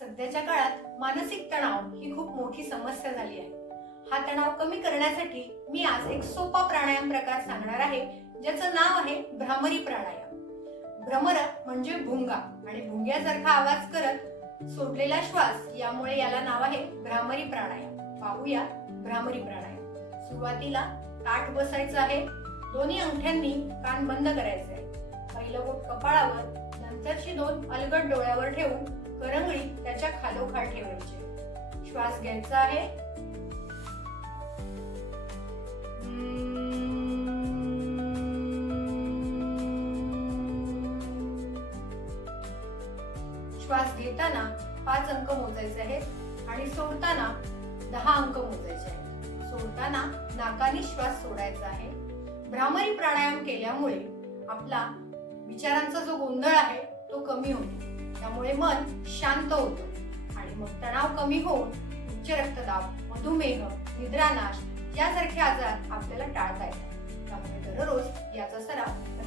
सध्याच्या काळात मानसिक तणाव ही खूप मोठी समस्या झाली आहे. हा तणाव कमी करण्यासाठी मी आज एक सोपा प्राणायाम प्रकार सांगणार आहे, ज्याचं नाव आहे भ्रामरी प्राणायाम. भ्रमर म्हणजे भुंगा आणि भुंग्यासारखा आवाज करत सोडलेला श्वास, यामुळे याला नाव आहे भ्रामरी प्राणायाम. पाहूया भ्रामरी प्राणायाम. सुरुवातीला ताठ बसायचं आहे. दोन्ही अंगठ्यांनी कान बंद करायचे आहे. पहिलं बोट कपाळावर, नंतरची दोन अलगद डोळ्यावर ठेवून करंगळी त्याच्या खालोखाल ठेवायची. श्वास घ्यायचा आहे. श्वास घेताना 5 अंक मोजायचे आहेत आणि सोडताना 10 अंक मोजायचे आहेत. सोडताना नाकाने श्वास सोडायचा आहे. भ्रामरी प्राणायाम केल्यामुळे आपला विचारांचा जो गोंधळ आहे तो कमी होतो. त्यामुळे मन शांत होतं आणि मग तणाव कमी होऊन उच्च रक्तदाब, मधुमेह, निद्रानाश यासारखे आजार आपल्याला टाळता येतात. त्यामुळे दररोज याचा सराव